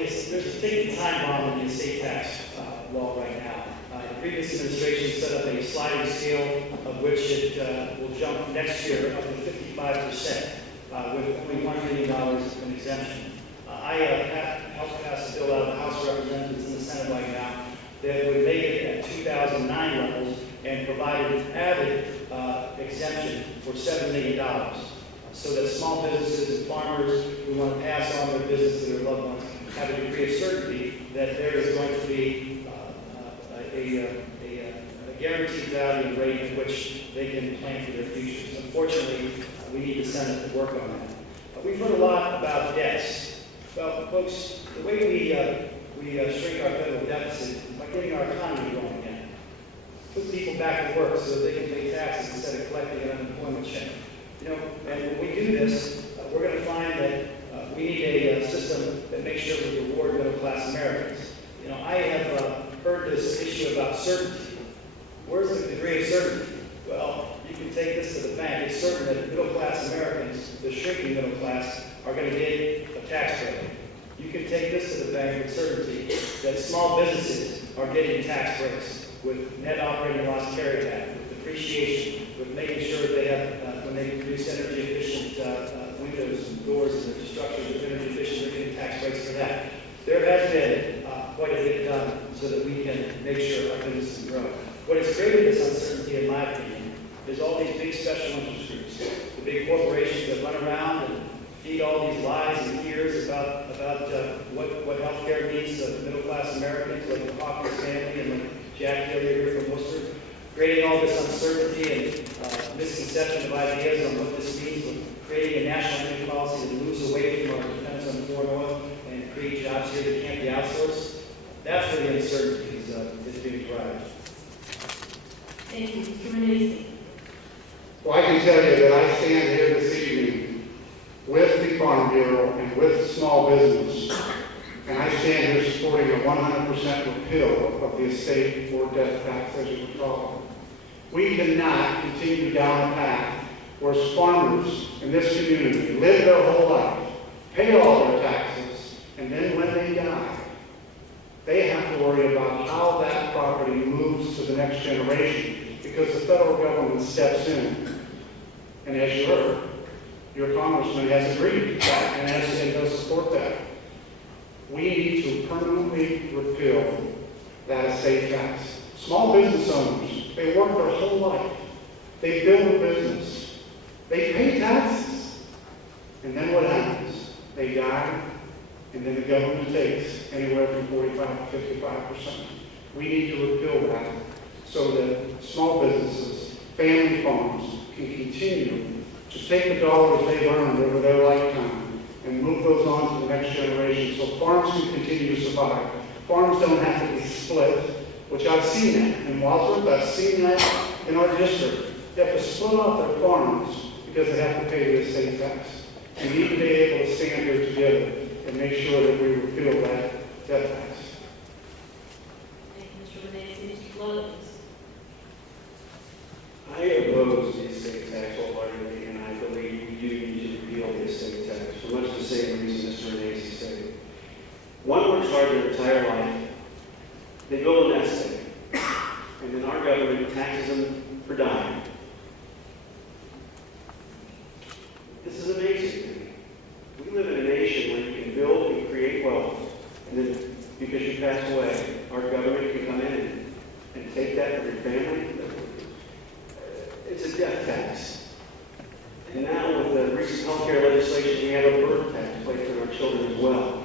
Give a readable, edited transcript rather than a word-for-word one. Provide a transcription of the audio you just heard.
yes, there's a ticking time bomb in the estate tax law right now. The previous administration set up a sliding scale of which it will jump next year up to 55%, with only $1 million of an exemption. I helped pass a bill out of the House of Representatives in the Senate right now that would make it at 2009 levels and provide an added exemption for $7 million. So that small businesses and farmers who want to pass on their business to their loved ones have a degree of certainty that there is going to be a guaranteed value and rate at which they can plan for their futures. Unfortunately, we need the Senate to work on that. We've heard a lot about debts. Well, folks, the way we shrink our federal deficit is by getting our economy going again. Put people back to work so that they can pay taxes instead of collecting an unemployment check. You know, and when we do this, we're going to find that we need a system that makes sure we reward middle-class Americans. You know, I have heard this issue about certainty. Where's the degree of certainty? Well, you can take this to the bank. It's certain that middle-class Americans, the shrinking middle class, are going to get a tax break. You can take this to the bank with certainty that small businesses are getting tax breaks with net operating loss carryback, with depreciation, with making sure that they have, when they produce energy efficient windows and doors and their structures are energy efficient, they're getting tax breaks for that. There has been quite a bit done so that we can make sure our business can grow. What has created this uncertainty, in my opinion, is all these big special interest groups, the big corporations that run around and feed all these lies and fears about what health care means to middle-class Americans, like the Hawkins family and like Jack Hillier here from Worcester, creating all this uncertainty and misconception of ideas on what this means, with creating a national energy policy that moves away from our dependence on foreign oil and create jobs here that can't be outsourced. That's where the uncertainty is being derived. Thank you. Mr. Renacci. Well, I can tell you that I stand here this evening with the Farm Bureau and with small business, and I stand here supporting a 100% repeal of the estate or death tax, as you would call it. We cannot continue down a path where farmers in this community live their whole life, pay all their taxes, and then when they die, they have to worry about how that property moves to the next generation because the federal government steps in. And as you heard, your congressman has agreed to that and does support that. We need to permanently repeal that estate tax. Small business owners, they work their whole life. They build a business. They pay taxes. And then what happens? They die, and then the government takes anywhere from 45 to 55%. We need to repeal that so that small businesses, family farms, can continue to take the dollars they've earned over their lifetime and move those on to the next generation so farms can continue to survive. Farms don't have to be split, which I've seen that in Wadsworth. I've seen that in our district. They have to split off their farms because they have to pay the estate tax. We need to be able to stand here together and make sure that we repeal that death tax. Thank you, Mr. Renacci. Mr. Blevins. I oppose the estate tax wholeheartedly, and I believe we do need to repeal the estate tax for much the same reason Mr. Renacci stated. One works hard their entire life, they build a nest egg, and then our government taxes them for dying. This is amazing to me. We live in a nation where you can build and create wealth, and then because you pass away, our government can come in and take that from your family. It's a death tax. And now with the recent health care legislation, we have a birth tax placed on our children as well.